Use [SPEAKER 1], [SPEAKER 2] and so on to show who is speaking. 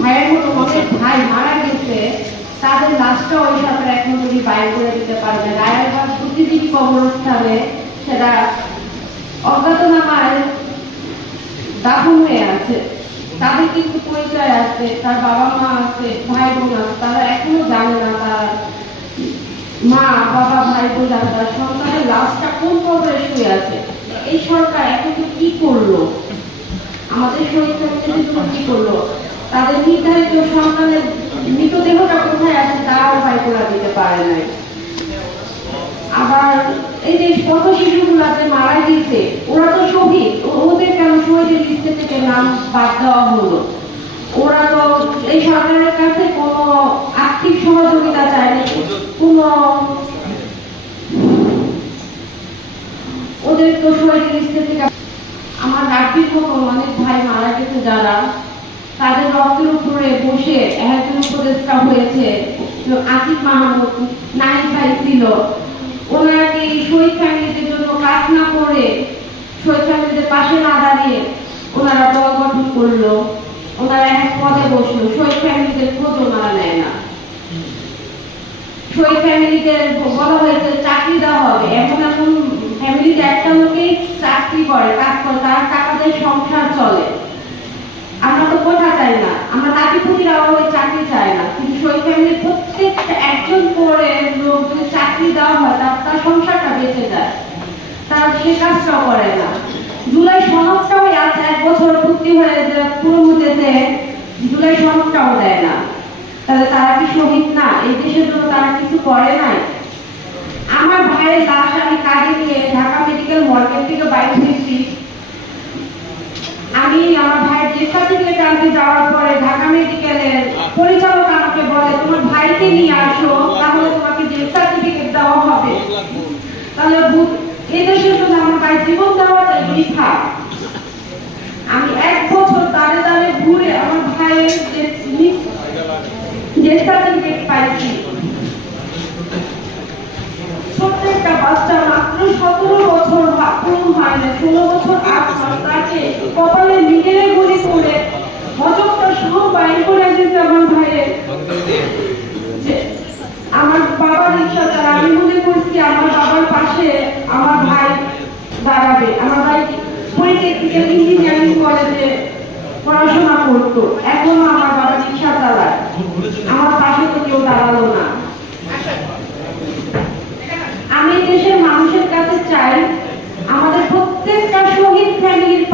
[SPEAKER 1] ভাইয়ের মতো অনেক ভাই মারা গেছে, তাদের লাশটা ওই সরকার এখন যদি বাইর করে দিতে পারবে রায়েরবাগ প্রতিদিন কবরস্থানে সেটা অজ্ঞাতনামায় দাফন হয়ে আছে। তাদের কিন্তু পরিচয় আছে, তার বাবা মা আছে, ভাই বোন আছে, তারা এখনও জানে না তার মা, বাবা, ভাই বোন আর তার সন্তানের লাশটা কোন কবরে শুয়ে আছে। এই সরকার এখন কি করল? আমাদের শহীদ কি করল? তাদের নির্ধারিত সন্তানের মৃতদেহটা কোথায় আছে ভাই করে দিতে পারে নাই। আবার এই যে কত শিশুগুলা যে মারা গিয়েছে, ওরা তো শহীদ। ওদের কেন শহীদের লিস্টে থেকে নাম বাদ দেওয়া হলো? ওরা তো এই সরকারের কাছে কোনো আর্থিক সহযোগিতা চায়নি, কোনো ওদের তো শহীদের লিস্টে থেকে আমার রাত্রির মতো অনেক ভাই মারা গেছে যারা তাদের রক্তের উপরে বসে একজন উপদেষ্টা হয়েছে। আসিফ মাহমুদ নাইক ভাই ছিল। ওনারা কি শহীদ ফ্যামিলিদের জন্য কাজ না করে শহীদ ফ্যামিলিদের পাশে না দাঁড়িয়ে ওনারা দল গঠন করল? ওনারা এক পদে বসল। শহীদ ফ্যামিলিদের খোঁজ ওনারা নেয় না। শহীদ ফ্যামিলিদের বলা হয়েছে, চাকরি দেওয়া হবে। এখন এমন ফ্যামিলিতে একটা লোকেই চাকরি করে, কাজ করে, তার টাকাদের সংসার চলে আমরা তো কোঠা চাই না আমরা নাতিপুতিরা ওই চাকরি চাই না কিন্তু শহীদ ফ্যামিলির প্রত্যেকটা একজন করে লোক যদি চাকরি দেওয়া হয় তার তার সংসারটা বেঁচে যায়। তারা সে কাজটাও করে না। জুলাই সনদটাও আজ এক বছর ভর্তি হয়ে যে পুরো হতেছে জুলাই সনদটাও দেয় না। তাহলে তারা কি শহীদ না? এই দেশের জন্য তারা কিছু করে নাই? আমার ভাইয়ের লাশ আমি কাজে নিয়ে ঢাকা মেডিকেল মর্গের থেকে বাইরে হয়েছি। আমি আমার ভাইয়ের ডেথ সার্টিফিকেট আনতে যাওয়ার পরে ঢাকা মেডিকেলের পরিচালক আমাকে বলে, তোমার ভাইকে নিয়ে আসো তাহলে তোমাকে ডেথ সার্টিফিকেট দেওয়া হবে তাহলে এই জন্য আমার ভাই জীবন দেওয়াটা বৃথা আমি এক বছর দাঁড়ে দাঁড়ে ঘুরে আমার ভাইয়ের ছোট্ট বাচ্চা মাত্র সতেরো বছর বা- হয় না, ষোলো বছর আট মাস তাকে কপালে নিজের গুলি করে হজমটা সহ বাইর করে দিয়েছে আমার ভাইয়ের যে আমার বাবা রিক্সা চালা আমি মনে করছি, আমার বাবার পাশে আমার ভাই দাঁড়াবে। আমার ভাই পলিটেকনিক্যাল ইঞ্জিনিয়ারিং কলেজে পড়াশোনা করতো। এখনও আমার বাবা রিক্সা চালায়। আমার পাশে তো কেউ দাঁড়াল না। আমি দেশের মানুষের কাছে চাই, আমাদের প্রত্যেকটা শহীদ ফ্যামিলির